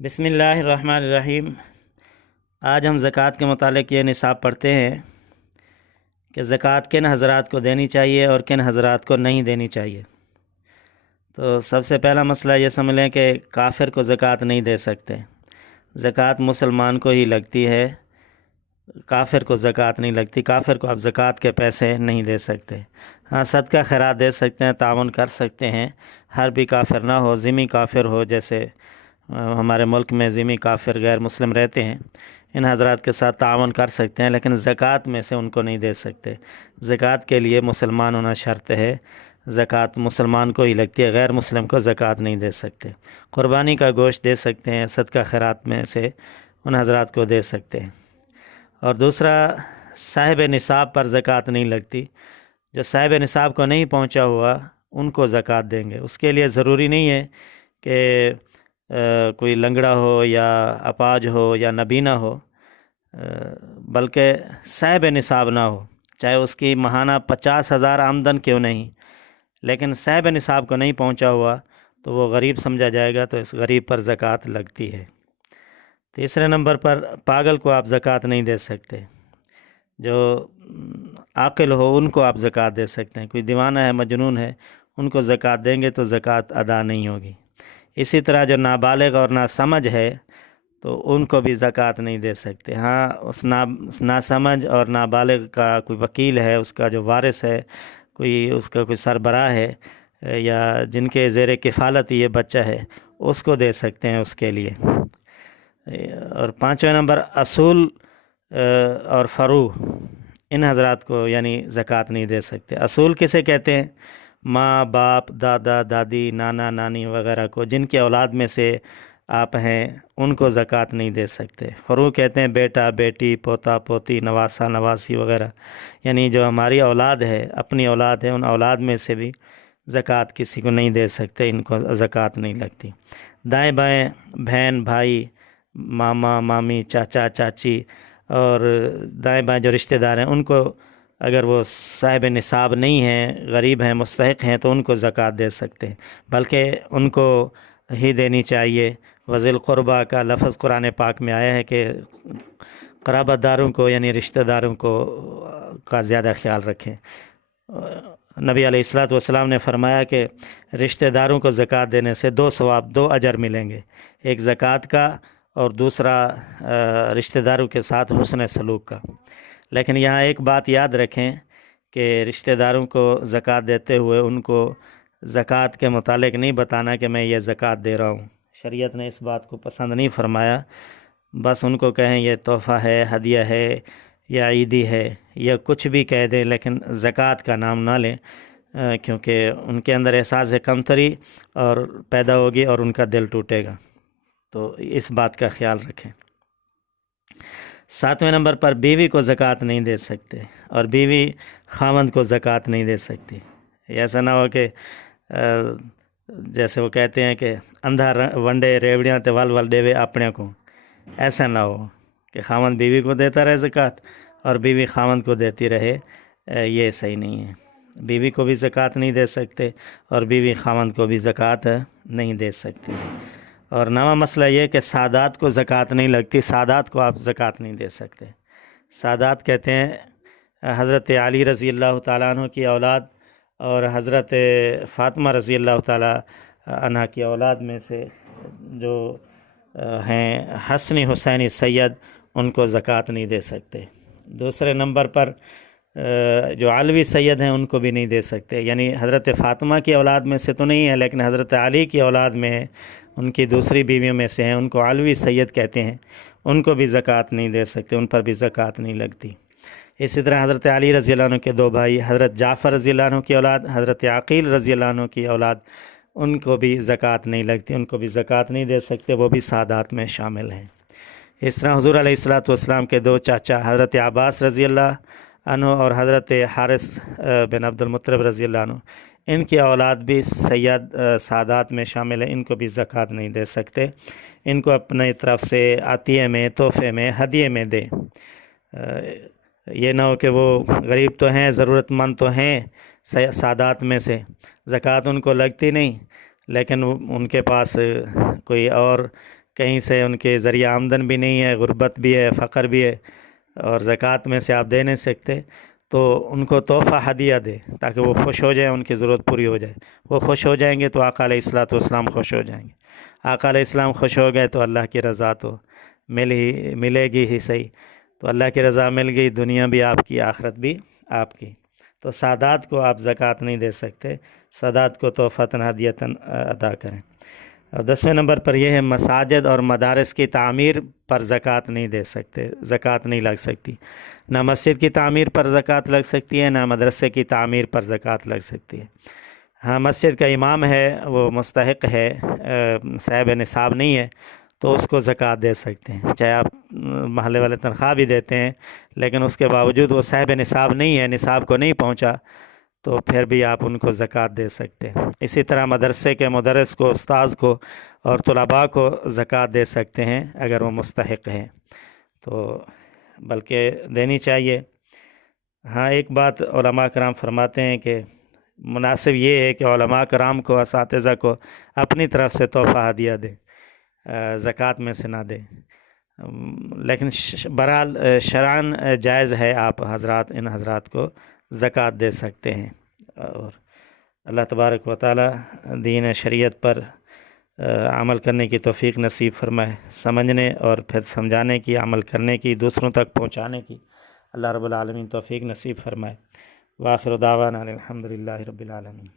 بسم اللہ الرحمن الرحیم۔ آج ہم زکوٰۃ کے متعلق یہ نصاب پڑھتے ہیں کہ زکوٰۃ کن حضرات کو دینی چاہیے اور کن حضرات کو نہیں دینی چاہیے۔ تو سب سے پہلا مسئلہ یہ سمجھ لیں کہ کافر کو زکوٰۃ نہیں دے سکتے، زکوٰۃ مسلمان کو ہی لگتی ہے، کافر کو زکوٰۃ نہیں لگتی۔ کافر کو آپ زکوٰۃ کے پیسے نہیں دے سکتے۔ ہاں، صدقہ خیرات دے سکتے ہیں، تعاون کر سکتے ہیں، ہر بھی کافر نہ ہو، ذمہ کافر ہو، جیسے ہمارے ملک میں ذمہ کافر غیر مسلم رہتے ہیں، ان حضرات کے ساتھ تعاون کر سکتے ہیں، لیکن زکوٰۃ میں سے ان کو نہیں دے سکتے۔ زکوٰۃ کے لیے مسلمان ہونا شرط ہے، زکوٰۃ مسلمان کو ہی لگتی ہے، غیر مسلم کو زکوٰۃ نہیں دے سکتے۔ قربانی کا گوشت دے سکتے ہیں، صدقہ خیرات میں سے ان حضرات کو دے سکتے ہیں۔ اور دوسرا، صاحب نصاب پر زکوٰۃ نہیں لگتی۔ جو صاحب نصاب کو نہیں پہنچا ہوا ان کو زکوٰۃ دیں گے۔ اس کے لیے ضروری نہیں ہے کہ کوئی لنگڑا ہو یا اپاہج ہو یا نابینا ہو، بلکہ صاحب نصاب نہ ہو، چاہے اس کی ماہانہ 50,000 آمدن کیوں نہیں، لیکن صاحب نصاب کو نہیں پہنچا ہوا تو وہ غریب سمجھا جائے گا، تو اس غریب پر زکوٰۃ لگتی ہے۔ تیسرے نمبر پر پاگل کو آپ زکوٰۃ نہیں دے سکتے۔ جو عاقل ہو ان کو آپ زکوٰۃ دے سکتے ہیں۔ کوئی دیوانہ ہے، مجنون ہے، ان کو زکوٰۃ دیں گے تو زکوٰۃ ادا نہیں ہوگی۔ اسی طرح جو نابالغ اور ناسمجھ ہے تو ان کو بھی زکوٰۃ نہیں دے سکتے۔ ہاں، اس ناسمجھ اور نابالغ کا کوئی وکیل ہے، اس کا جو وارث ہے، اس کا کوئی سربراہ ہے، یا جن کے زیر کفالت یہ بچہ ہے، اس کو دے سکتے ہیں اس کے لیے۔ اور پانچویں نمبر، اصول اور فروع، ان حضرات کو یعنی زکوٰۃ نہیں دے سکتے۔ اصول کسے کہتے ہیں؟ ماں باپ، دادا دادی، نانا نانی وغیرہ کو، جن کے اولاد میں سے آپ ہیں، ان کو زکوٰۃ نہیں دے سکتے۔ فروع کہتے ہیں بیٹا بیٹی، پوتا پوتی، نواسہ نواسی وغیرہ، یعنی جو ہماری اولاد ہے، اپنی اولاد ہے، ان اولاد میں سے بھی زکوٰۃ کسی کو نہیں دے سکتے، ان کو زکوٰۃ نہیں لگتی۔ دائیں بائیں بہن بھائی، ماما مامی، چاچا چاچی، اور دائیں بائیں جو رشتہ دار ہیں، ان کو اگر وہ صاحب نصاب نہیں ہیں، غریب ہیں، مستحق ہیں، تو ان کو زکوٰۃ دے سکتے ہیں، بلکہ ان کو ہی دینی چاہیے۔ وذی القربیٰ کا لفظ قرآن پاک میں آیا ہے کہ قرابت داروں کو یعنی رشتہ داروں کو کا زیادہ خیال رکھیں۔ نبی علیہ الصلوۃ والسلام نے فرمایا کہ رشتہ داروں کو زکوٰۃ دینے سے 2 ثواب، 2 اجر ملیں گے، ایک زکوٰۃ کا اور دوسرا رشتہ داروں کے ساتھ حسن سلوک کا۔ لیکن یہاں ایک بات یاد رکھیں کہ رشتہ داروں کو زکوٰۃ دیتے ہوئے ان کو زکوٰۃ کے متعلق نہیں بتانا کہ میں یہ زکوٰۃ دے رہا ہوں۔ شریعت نے اس بات کو پسند نہیں فرمایا۔ بس ان کو کہیں یہ تحفہ ہے، ہدیہ ہے، یا عیدی ہے، یا کچھ بھی کہہ دیں، لیکن زکوٰۃ کا نام نہ لیں، کیونکہ ان کے اندر احساس کمتری اور پیدا ہوگی اور ان کا دل ٹوٹے گا۔ تو اس بات کا خیال رکھیں۔ 7ویں نمبر پر بیوی کو زکوٰۃ نہیں دے سکتے، اور بیوی خاوند کو زکوٰۃ نہیں دے سکتی۔ ایسا نہ ہو کہ جیسے وہ کہتے ہیں کہ اندھا ونڈے ریوڑیاں تے ول ول ڈیوے اپنے کو، ایسا نہ ہو کہ خاوند بیوی کو دیتا رہے زکوٰۃ اور بیوی خاوند کو دیتی رہے، یہ صحیح نہیں ہے۔ بیوی کو بھی زکوٰۃ نہیں دے سکتے اور بیوی خاوند کو بھی زکوٰۃ نہیں دے سکتی۔ اور نواں مسئلہ یہ کہ سادات کو زکوٰۃ نہیں لگتی، سادات کو آپ زکوٰۃ نہیں دے سکتے۔ سادات کہتے ہیں حضرت علی رضی اللہ تعالیٰ عنہ کی اولاد اور حضرت فاطمہ رضی اللہ تعالیٰ عنہ کی اولاد میں سے جو ہیں حسنی حسینی سید، ان کو زکوٰۃ نہیں دے سکتے۔ دوسرے نمبر پر جو علوی سید ہیں ان کو بھی نہیں دے سکتے، یعنی حضرت فاطمہ کی اولاد میں سے تو نہیں ہے، لیکن حضرت علی کی اولاد میں ہے، ان کی دوسری بیویوں میں سے ہیں، ان کو علوی سید کہتے ہیں، ان کو بھی زکوٰۃ نہیں دے سکتے، ان پر بھی زکوٰۃ نہیں لگتی۔ اسی طرح حضرت علی رضی اللہ عنہ کے 2 بھائی، حضرت جعفر رضی اللہ عنہ کی اولاد، حضرت عقیل رضی اللہ عنہ کی اولاد، ان کو بھی زکوٰۃ نہیں لگتی، ان کو بھی زکوٰۃ نہیں دے سکتے، وہ بھی سادات میں شامل ہیں۔ اس طرح حضور علیہ الصلوۃ والسلام کے 2 چاچا، حضرت عباس رضی اللہ عنہ اور حضرت حارث بن عبد المطلب رضی اللہ عنہ، ان کی اولاد بھی سادات میں شامل ہیں، ان کو بھی زکوٰۃ نہیں دے سکتے، ان کو اپنے طرف سے عطیے میں، تحفے میں، ہدیے میں دیں۔ یہ نہ ہو کہ وہ غریب تو ہیں، ضرورت مند تو ہیں سادات میں سے، زکوٰۃ ان کو لگتی نہیں، لیکن ان کے پاس کوئی اور کہیں سے ان کے ذریعہ آمدن بھی نہیں ہے، غربت بھی ہے، فقر بھی ہے، اور زکوٰۃ میں سے آپ دے نہیں سکتے، تو ان کو تحفہ ہدیہ دے تاکہ وہ خوش ہو جائیں، ان کی ضرورت پوری ہو جائے۔ وہ خوش ہو جائیں گے تو آقا علیہ الصلوۃ والسلام خوش ہو جائیں گے۔ آقا علیہ السلام خوش ہو گئے تو اللہ کی رضا تو ملے گی ہی صحیح۔ تو اللہ کی رضا مل گئی، دنیا بھی آپ کی، آخرت بھی آپ کی۔ تو سادات کو آپ زکوٰۃ نہیں دے سکتے، سادات کو تحفۃً ہدیۃً ادا کریں۔ اور 10ویں نمبر پر یہ ہے مساجد اور مدارس کی تعمیر پر زکوٰۃ نہیں دے سکتے، زکوٰۃ نہیں لگ سکتی۔ نہ مسجد کی تعمیر پر زکوٰۃ لگ سکتی ہے، نہ مدرسے کی تعمیر پر زکوٰۃ لگ سکتی ہے۔ ہاں، مسجد کا امام ہے، وہ مستحق ہے، صاحب نصاب نہیں ہے، تو اس کو زکوٰۃ دے سکتے ہیں۔ چاہے آپ محلے والے تنخواہ بھی دیتے ہیں، لیکن اس کے باوجود وہ صاحب نصاب نہیں ہے، نصاب کو نہیں پہنچا، تو پھر بھی آپ ان کو زکوٰۃ دے سکتے ہیں۔ اسی طرح مدرسے کے مدرس کو، استاذ کو اور طلباء کو زکوٰۃ دے سکتے ہیں اگر وہ مستحق ہیں، تو بلکہ دینی چاہیے۔ ہاں، ایک بات علماء کرام فرماتے ہیں کہ مناسب یہ ہے کہ علماء کرام کو، اساتذہ کو اپنی طرف سے تحفہ ہدیہ دیں، زکوٰۃ میں سے نہ دیں۔ لیکن بہرحال شرعاً جائز ہے، آپ حضرات ان حضرات کو زکوٰۃ دے سکتے ہیں۔ اور اللہ تبارک و تعالی دین شریعت پر عمل کرنے کی توفیق نصیب فرمائے، سمجھنے اور پھر سمجھانے کی، عمل کرنے کی، دوسروں تک پہنچانے کی اللہ رب العالمین توفیق نصیب فرمائے۔ وآخر دعوانا الحمد للہ رب العالمین۔